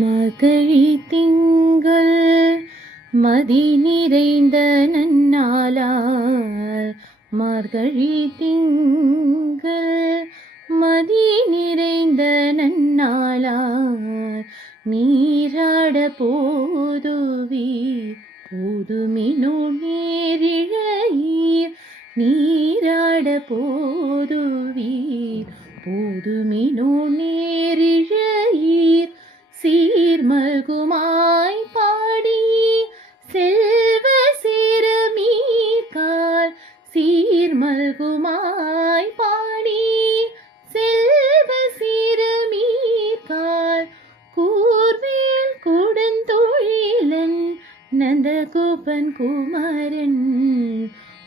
மகழி திங்கள் மதி நிறைந்த நன்னாளால், மார்கழி திங்கள் மதி நிறைந்த நன்னாளால், நீராட போதுவீர் போதுமினோ நேரிழையீர், நீராட போதுவீர் போதுமினோ நேரிழையீர், சீர்மல்குமாய் பாடி செல்வ சிறுமீர்கால், சீர்மல்குமாய் பாடி செல்வ சிறுமீர்கால், கூர்வேல் கொடுந்தொழிலன் நந்தகோபன் குமரன்,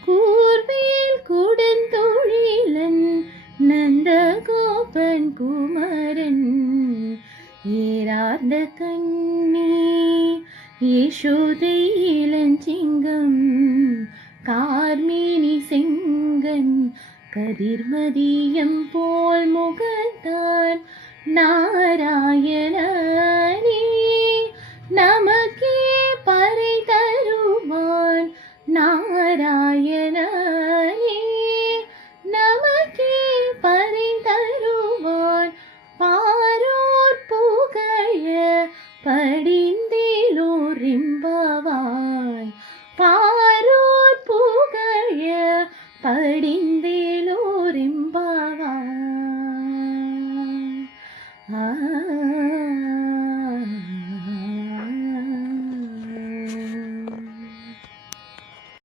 கூர்வேல் கொடுந்தொழிலன் நந்தகோபன் குமரன், ஏரார்ந்த கண்ணி யசோதை இளஞ்சிங்கம், கார்மேனி செங்கன் கதிர்மதியம் போல் முகத்தான், நாராயணனே நமக்கே பறை தருவான், நாராயணனே